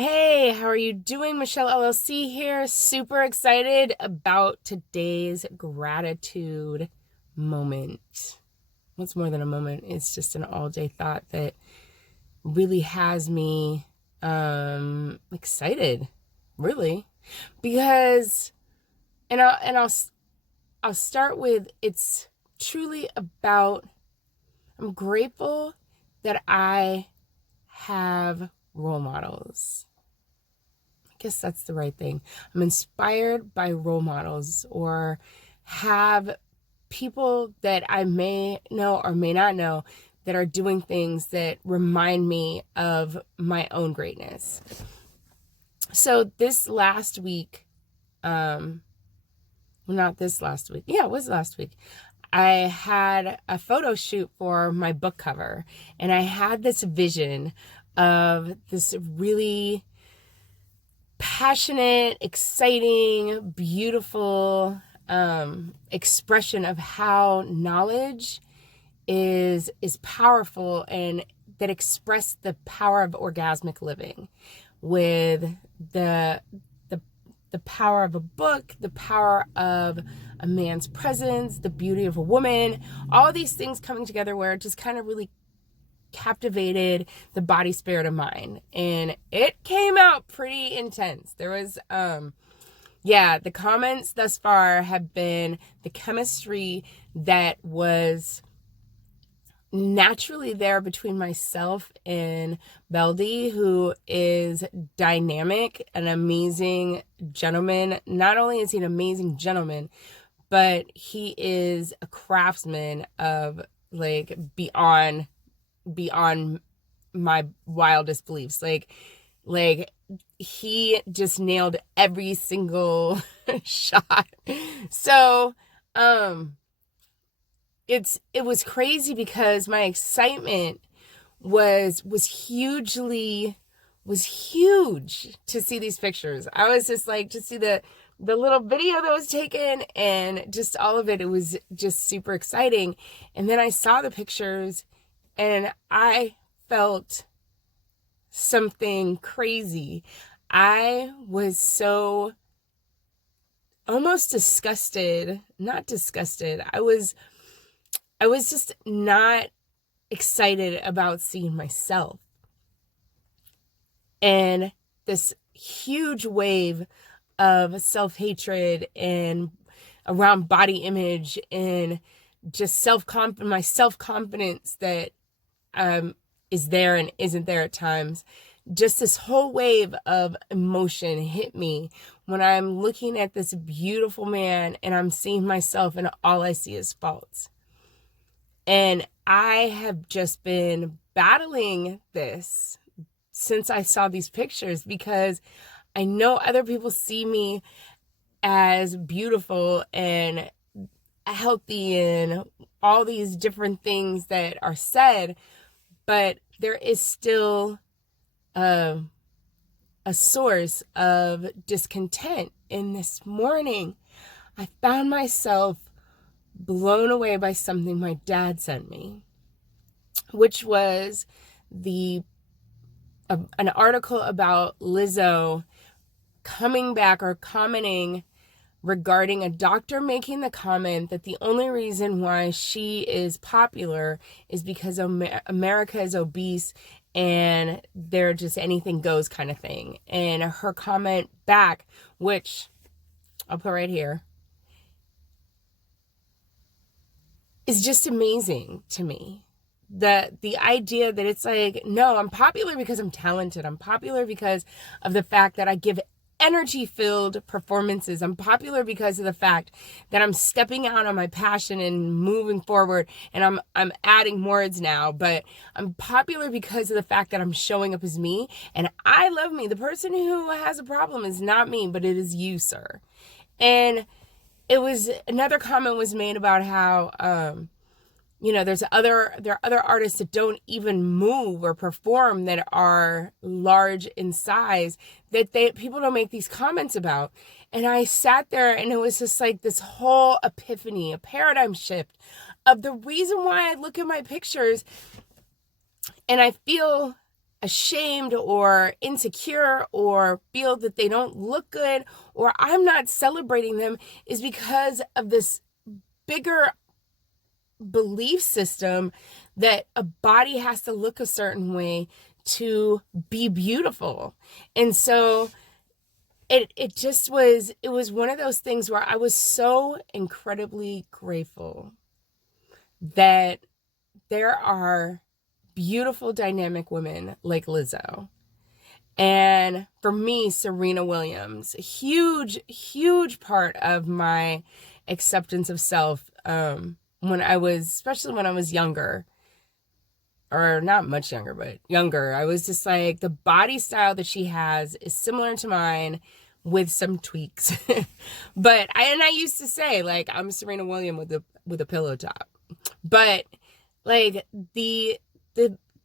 Hey, how are you doing? Michelle LLC here. Super excited about today's gratitude moment. What's more than a moment? It's just an all-day thought that really has me excited, really. Because I'll start with it's truly about I'm grateful that I have role models. Guess that's the right thing. I'm inspired by role models or have people that I may know or may not know that are doing things that remind me of my own greatness. So this last week, not this last week. Yeah, it was last week. I had a photo shoot for my book cover, and I had this vision of this really passionate, exciting, beautiful expression of how knowledge is powerful and that express the power of orgasmic living with the the the power of a book, the power of a man's presence, the beauty of a woman, all these things coming together where it just kind of really captivated the body, spirit, and mind. And it came out pretty intense. There was the comments thus far have been the chemistry that was naturally there between myself and Beldy, who is dynamic, an amazing gentleman. Not only is he an amazing gentleman, but he is a craftsman of like beyond my wildest beliefs. Like he just nailed every single shot. So, it was crazy because my excitement was huge to see these pictures. I was just like to see the little video that was taken and just all of it. It was just super exciting. And then I saw the pictures and I felt something crazy. I was so almost disgusted, not disgusted. I was just not excited about seeing myself. And this huge wave of self-hatred and around body image and just my self-confidence that is there and isn't there at times. Just this whole wave of emotion hit me when I'm looking at this beautiful man and I'm seeing myself and all I see is faults. And I have just been battling this since I saw these pictures because I know other people see me as beautiful and healthy and all these different things that are said, but there is still a source of discontent. And this morning, I found myself blown away by something my dad sent me, which was an article about Lizzo coming back or commenting regarding a doctor making the comment that the only reason why she is popular is because America is obese and they're just anything goes kind of thing. And her comment back, which I'll put right here, is just amazing to me. The idea that it's like, no, I'm popular because I'm talented. I'm popular because of the fact that I give energy-filled performances. I'm popular because of the fact that I'm stepping out on my passion and moving forward, and I'm adding words now, but I'm popular because of the fact that I'm showing up as me, and I love me. The person who has a problem is not me, but it is you, sir. And another comment was made about how there are other artists that don't even move or perform that are large in size that people don't make these comments about. And I sat there and it was just like this whole epiphany, a paradigm shift of the reason why I look at my pictures and I feel ashamed or insecure or feel that they don't look good or I'm not celebrating them is because of this bigger belief system that a body has to look a certain way to be beautiful. And so it just was, it was one of those things where I was so incredibly grateful that there are beautiful dynamic women like Lizzo. And for me, Serena Williams, a huge part of my acceptance of self, especially when I was younger, or not much younger, but younger, I was just like, the body style that she has is similar to mine with some tweaks. But I used to say, like, I'm Serena Williams with a pillow top. But like the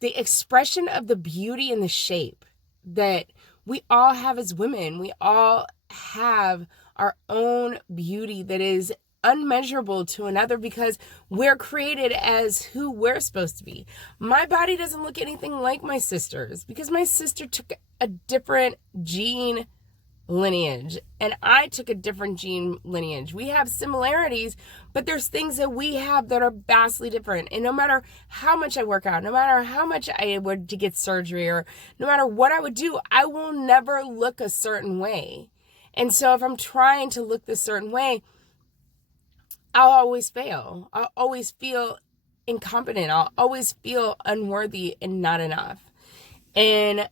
expression of the beauty and the shape that we all have as women, we all have our own beauty that is unmeasurable to another because we're created as who we're supposed to be. My body doesn't look anything like my sister's because my sister took a different gene lineage and I took a different gene lineage. We have similarities, but there's things that we have that are vastly different. And no matter how much I work out, no matter how much I would to get surgery, or no matter what I would do, I will never look a certain way. And so if I'm trying to look this certain way, I'll always fail. I'll always feel incompetent. I'll always feel unworthy and not enough. And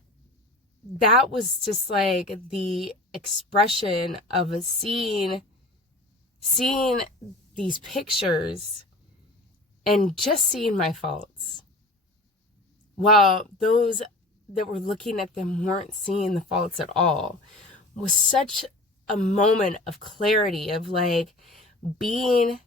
that was just like the expression of seeing these pictures and just seeing my faults, while those that were looking at them weren't seeing the faults at all, was such a moment of clarity, of like being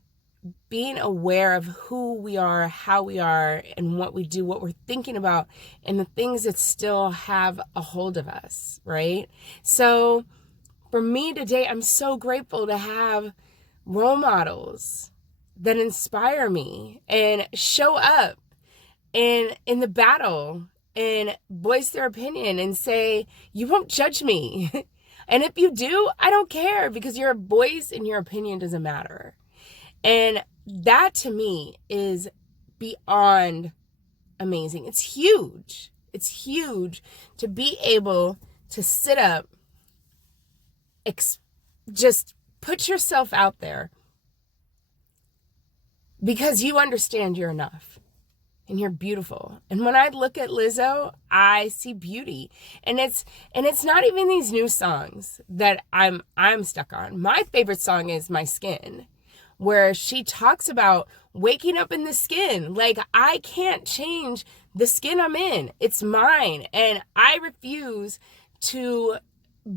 aware of who we are, how we are, and what we do, what we're thinking about, and the things that still have a hold of us, right? So for me today, I'm so grateful to have role models that inspire me and show up in the battle and voice their opinion and say, you won't judge me. And if you do, I don't care, because your voice and your opinion doesn't matter. And that to me is beyond amazing. It's huge. It's huge to be able to sit up, just put yourself out there because you understand you're enough and you're beautiful. And when I look at Lizzo, I see beauty. And it's not even these new songs that I'm stuck on. My favorite song is My Skin, where she talks about waking up in the skin. Like, I can't change the skin I'm in. It's mine. And I refuse to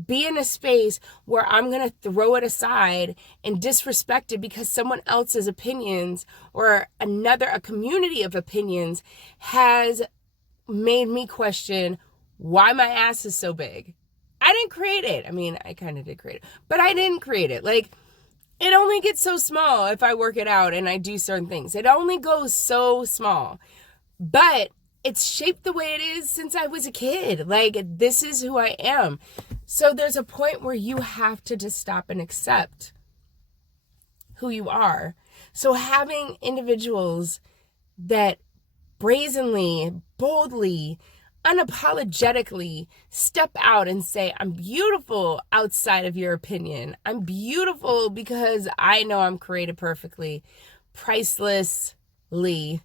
be in a space where I'm going to throw it aside and disrespect it because someone else's opinions or a community of opinions has made me question why my ass is so big. I didn't create it. I mean, I kind of did create it, but I didn't create it. Like, it only gets so small if I work it out and I do certain things. It only goes so small, but it's shaped the way it is since I was a kid. Like, this is who I am. So there's a point where you have to just stop and accept who you are. So having individuals that brazenly, boldly, unapologetically step out and say, I'm beautiful outside of your opinion. I'm beautiful because I know I'm created perfectly, pricelessly,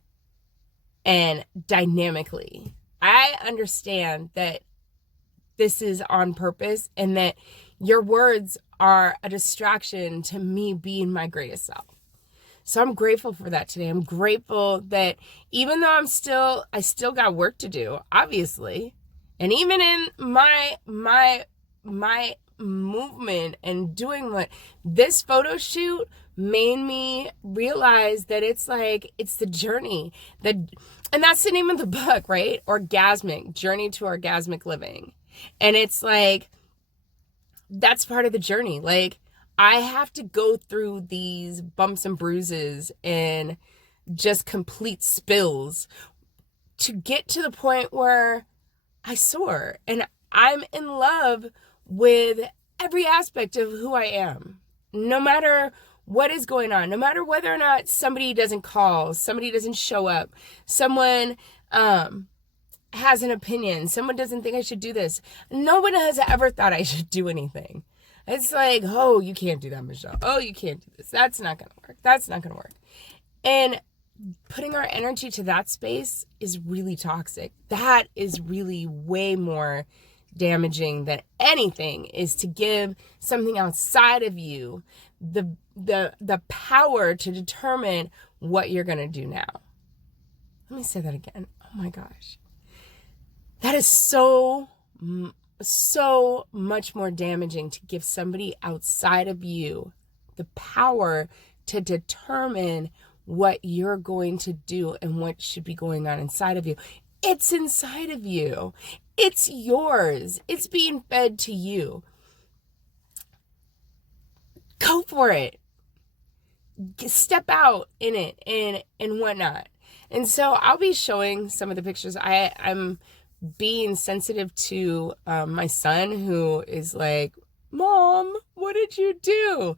and dynamically. I understand that this is on purpose and that your words are a distraction to me being my greatest self. So I'm grateful for that today. I'm grateful that even though I still got work to do, obviously. And even in my movement and doing what this photo shoot made me realize that it's the journey, and that's the name of the book, right? Orgasmic, Journey to Orgasmic Living. And it's like, that's part of the journey. Like, I have to go through these bumps and bruises and just complete spills to get to the point where I soar and I'm in love with every aspect of who I am. No matter what is going on, no matter whether or not somebody doesn't call, somebody doesn't show up, someone has an opinion, someone doesn't think I should do this. No one has ever thought I should do anything. It's like, oh, you can't do that, Michelle. Oh, you can't do this. That's not going to work. That's not going to work. And putting our energy to that space is really toxic. That is really way more damaging than anything, is to give something outside of you the power to determine what you're going to do now. Let me say that again. Oh my gosh. That is so much more damaging, to give somebody outside of you the power to determine what you're going to do and what should be going on inside of you. It's inside of you. It's yours. It's being fed to you. Go for it. Step out in it and whatnot. And so I'll be showing some of the pictures. I'm being sensitive to my son, who is like, Mom, what did you do?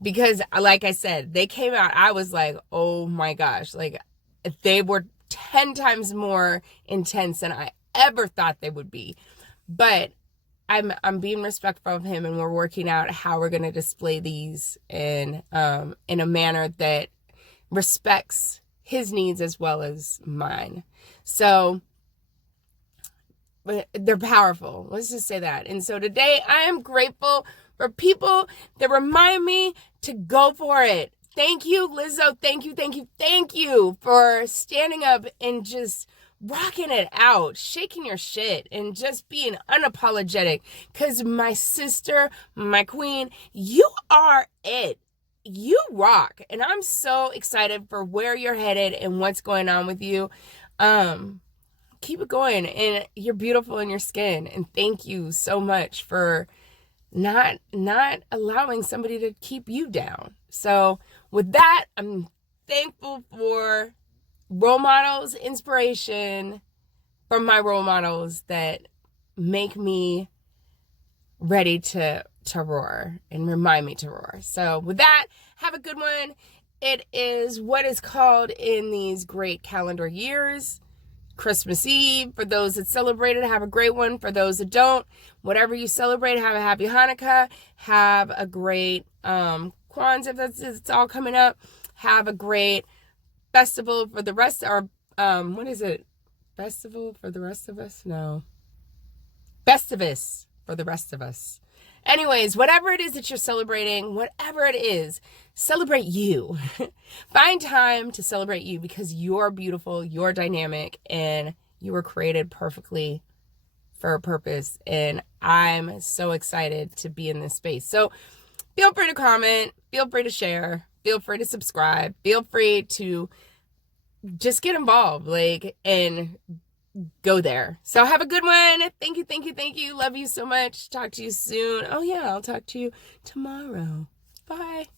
Because like I said, they came out, I was like, oh my gosh, like they were 10 times more intense than I ever thought they would be. But I'm being respectful of him, and we're working out how we're going to display these in a manner that respects his needs as well as mine. So, but they're powerful. Let's just say that. And so today I am grateful for people that remind me to go for it. Thank you, Lizzo. Thank you for standing up and just rocking it out, shaking your shit, and just being unapologetic. Because my sister, my queen, you are it. You rock. And I'm so excited for where you're headed and what's going on with you. Keep it going. And you're beautiful in your skin. And thank you so much for not allowing somebody to keep you down. So with that, I'm thankful for role models, inspiration from my role models that make me ready to roar and remind me to roar. So with that, have a good one. It is what is called in these great calendar years Christmas Eve. For those that celebrate it, have a great one. For those that don't, whatever you celebrate, have a happy Hanukkah. Have a great Kwanzaa, if it's all coming up. Have a great festival for the rest, or what is it? Festival for the rest of us? No. Festivus for the rest of us. Anyways, whatever it is that you're celebrating, whatever it is, celebrate you. Find time to celebrate you, because you're beautiful, you're dynamic, and you were created perfectly for a purpose. And I'm so excited to be in this space. So feel free to comment, feel free to share, feel free to subscribe, feel free to just get involved, and go there. So have a good one. Thank you. Love you so much. Talk to you soon. Oh yeah, I'll talk to you tomorrow. Bye.